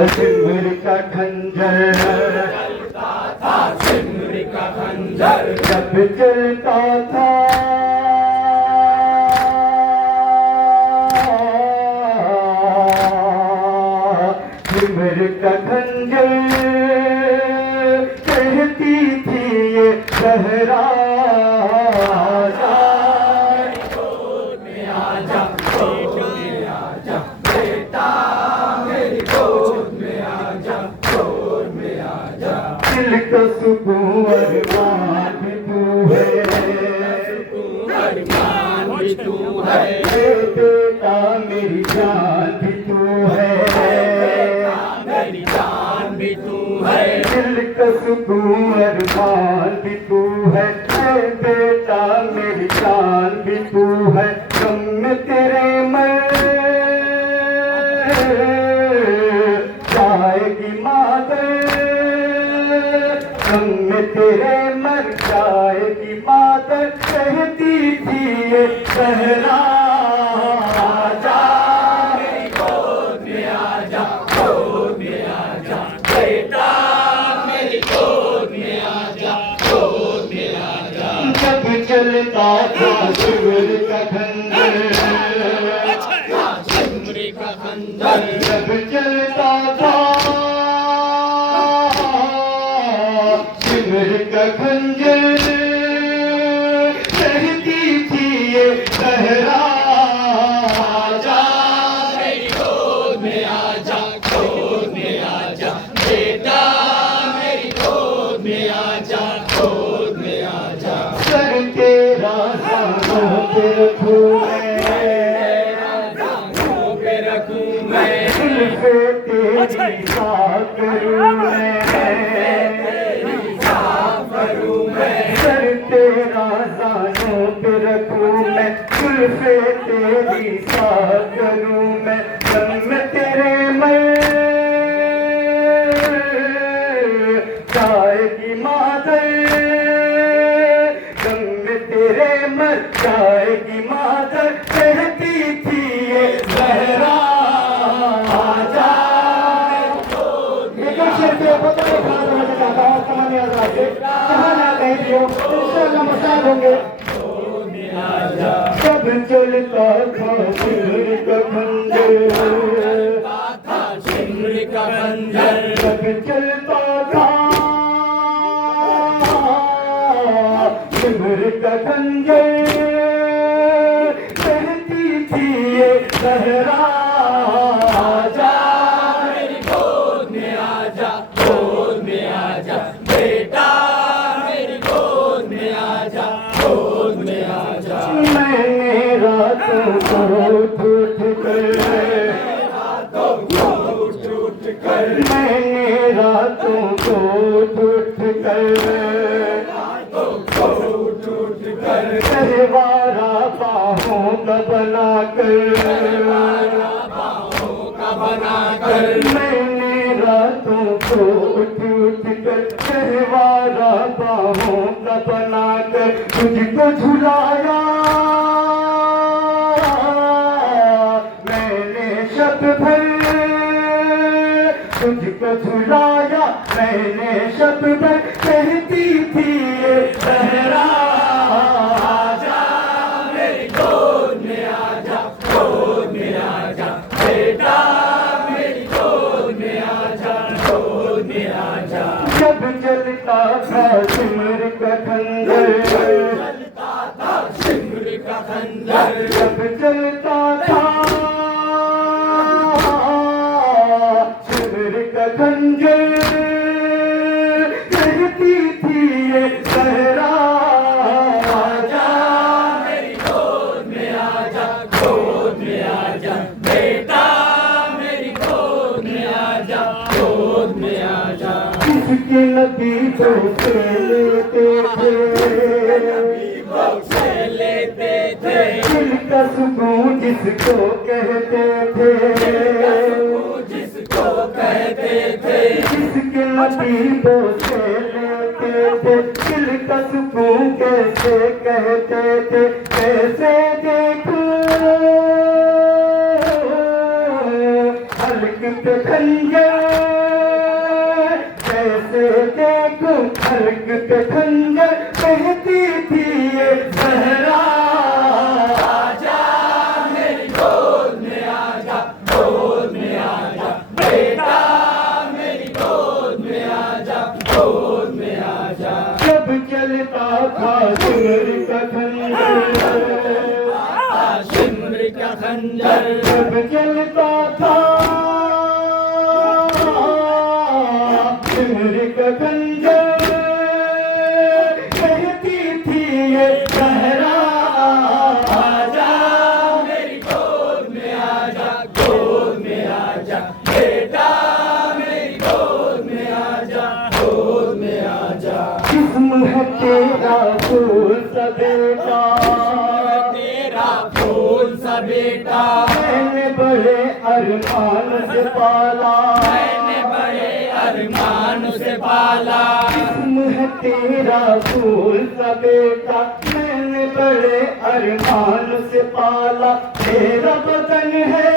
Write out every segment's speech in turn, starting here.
सिमर का खंजर चलता था सिमर का खंजर जब चलता था सिमर का खंजर कहती थी ये सहरा गोद में आजा गोद में आजा बेटा मेरी गोद में आजा गोद में आजा दिल का सुकून अरमान भी तू है अरमान भी तू है बेटा मेरी जान भी तू है मेरी जान भी तू है दिल का सुकून अरमान भी तू है बेटा मेरी जान भी तू है गम में तेरे मर जाएगी मादर गम में तेरे मर जाएगी मादर कहती थी ये सहरा आजा मेरी गोद में आजा गोद में आजा बेटा मेरी गोद में आजा गोद में आजा जब चलता था सिमर का खंजर सिमर का खंजर जब चलता था सिमर का खंजर कहती थी ये सहरा आजा मेरी गोद में आजा गोद में आजा बेटा मेरी गोद में आजा गोद में आजा सर तेरा सांसों पे रखूं टांगों पे रखूं मैं दिल से तेरी साथ करूं मैं साफ करूं मैं सर तेरा सांसों पे रखूं मैं दिल से तेरी साथ करूं मैं गम में तेरे मर जाएगी मादर गम में तेरे मर जाएगी मादर कहती थी ये सहरा आजा एक शेर पे पता नहीं कहाँ समझ जाता हूँ समझ नहीं आता है कहाँ ना कहीं भी हो इंशाअल्लाह मसाल होंगे सब चलता था सिमर का खंजर था सिमर का खंजर सब चलता था सिमर का खंजर कहती थी ये सहरा आजा मेरी गोद में आजा गोद में आजा बेटा मेरी गोद में आजा गोद में आजा मैंने रातों को उठ कर टूट कर मैंने रातों को उठ कर टूट कर सहवारा बाहों का बना कर बाहों का बना कर मैंने रातों को उठ कर सहवारा बाहों का बना कर तुझको झुलाया मैंने शब भर तुझको झुलाया मैंने शब भर कहती थी ये सहरा आजा मेरी गोद में आजा गोद में आजा बेटा मेरी गोद में आजा गोद में आजा जब चलता था सिमर का खंजर चलता था सिमर का खंजर जब चलता था सिमर का खंजर कहती थी ये सहरा आजा मेरी गोद में आजा गोद में आजा बेटा मेरी गोद में आजा गोद में आजा किसके नतीजों से लेते से लेते थे दिल का सुकून जिसको कहते थे जिसको कहते थे जिसके नतीजों से लेते थे दिल का सुकून कैसे कहते थे कैसे देखो हल्क पे खंजर, कैसे देखूं हल्क पे खंजर, कहती थी ये सहरा। आजा मेरी गोद में आजा, गोद में आजा बेटा, मेरी गोद में आजा, गोद में आजा। जब चलता था सिमर का खंजर, शिमर का खंजर, जब चलता था सिमर का खंजर, कहती थी ये सहरा। आजा मेरी गोद में आजा, गोद में आजा बेटा, मेरी गोद में आजा, गोद में आजा। जिस्म है तेरा फूल सा बेटा, तेरा फूल सा बेटा, मैंने बड़े अरमान से पाला, मैंने बड़े अरमान से पाला। जिस्म है तेरा फूल सा बेटा, मैंने बड़े अरमान से पाला। तेरा बदन है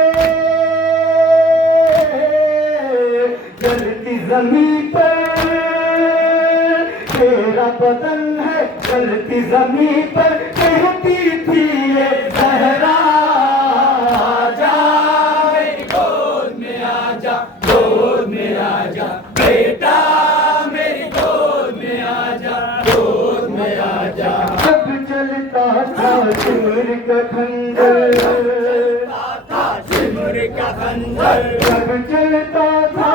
जलती ज़मीं पर, तेरा बदन है जलती ज़मीं पर, कहती थी ये सहरा। आजा मेरी गोद में आजा, गोद में आजा बेटा, मेरी गोद में आजा, गोद में आजा। जब चलता था सिमर का खंजर, सिमर का खंजर, जब चलता था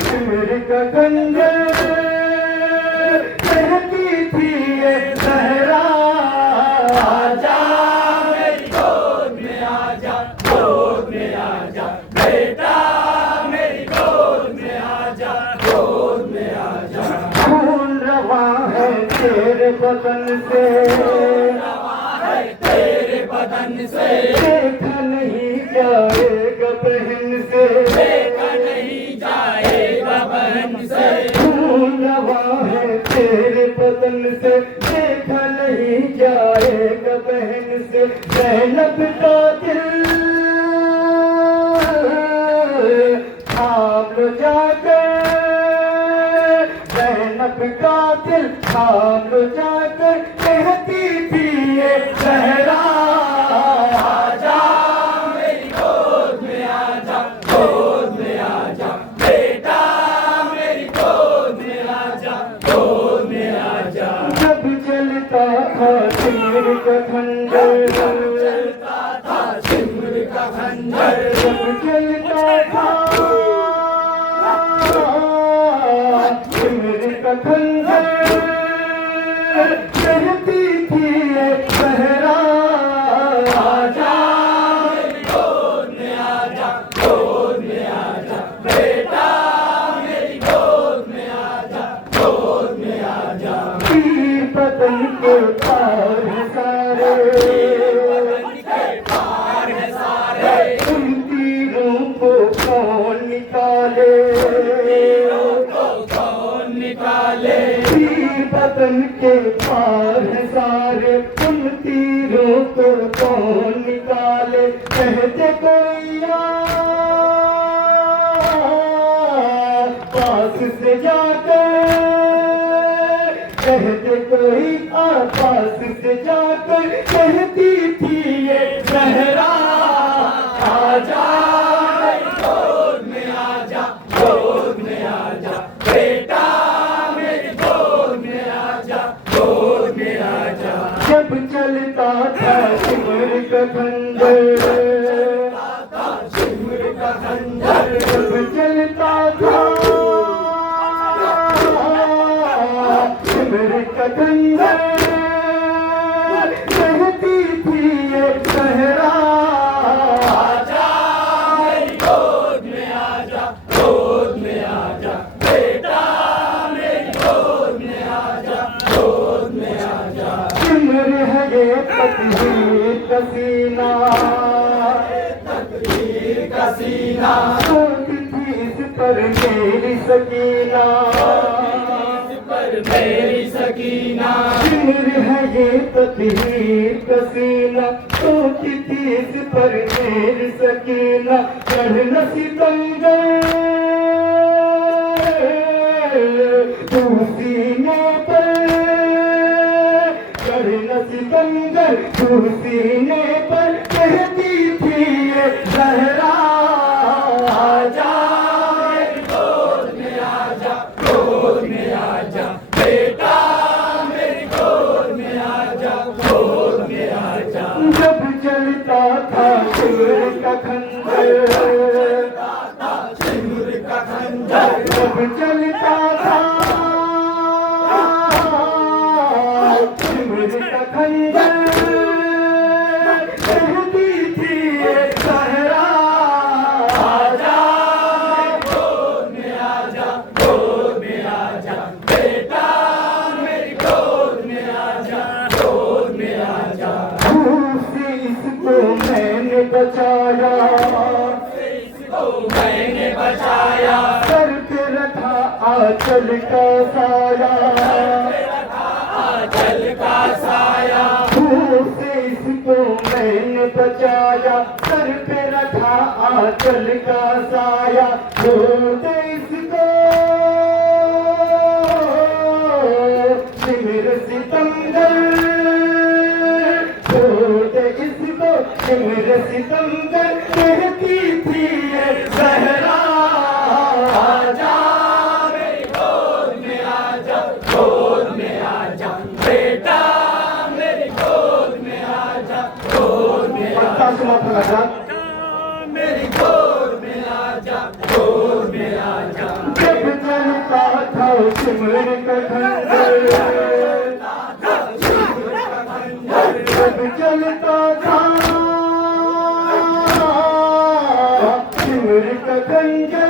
सिमर का खंजर, कहती थी ये सहरा। आजा मेरी गोद में आजा, गोद में आजा बेटा, मेरी गोद में आजा, गोद में आजा। खून रवा है तेरे बदन से, तेरे बदन से, देखा नहीं जाएगा बहन से, देखा नहीं जाएगा बहन से। खून रवा है तेरे बदन से, देखा नहीं जाएगा बहन से। ज़ैनब का दिल थाम लो जाकर, ज़ैनब का दिल थाम लो जाकर, कहती थी ये सहरा। आजा मेरी गोद में आजा, गोद में आजा बेटा, मेरी गोद में आजा, गोद में आजा। जब चलता था सिमर का खंजर, चलता था सिमर का खंजर, जब चलता था सिमर का खंजर, कहती थी ये सहरा। आजा मेरी गोद में आजा, गोद में आजा बेटा, मेरी गोद में आजा, गोद में आजा। तीर बदन के पार है सारे, बदन के पार है सारे, उन तीरों को कौन निकाले, को कौन निकाले। तीर बदन के पार है सारे, उन तीरों को कौन निकाले। कहते कोई पास से जाकर, कहते कोई पास से जाकर, कहती थी ये सहरा। आजा मेरी गोद में आजा, गोद में आजा बेटा, मेरी गोद में आजा, गोद में आजा। जब चलता था सिमर का खंजर, सिमर का खंजर, जब चलता था सिमर का खंजर, कहती थी ये सहरा। आजा मेरी गोद में आजा, गोद में आजा बेटा, मेरी गोद में आजा, गोद में आजा। सिमर है ये तकदीर का सीना, तकदीर का सीना, सोती थी इस पर मेरी सकीना, इस पर मेरी सकीना। सकीना सिमर है ये तकदीर कसीना सोची थी इस पर मेरी सकीना चढ़ न सितंगर तू सीने पर चढ़ न सितंगर तू सीने पर कहती थी ये जहरा आजा मेरी गोद में आजा गोद में आजा बेटा मेरी गोद में आजा गोद में आजा जब चलता था सिर का खंजर सिंदूर का खंजर जब चलता था सिर का खंजर कहती थी ये सहरा आजा गोद में आजा गोद में आजा बेटा मेरी गोद में आजा गोद में आजा धूप से इसको मैंने बचाया इसको मैंने बचाया सर पे रखा आंचल का साया आंचल का साया धूप से इसको मैंने बचाया सर पे रखा आंचल का साया छोड़ दे इसको सिमर सितंबर छोड़ दे इसको सिमर सितंबर कहती थी ये सहरा आजा मेरी गोद में आजा गोद में आजा बेटा मेरी गोद में आजा गोद में पत्ता समाप्त लगा मेरी गोद में आजा गोद में आजा जब चलता था सिमर का खंजर जब चलता था सिमर का खंजर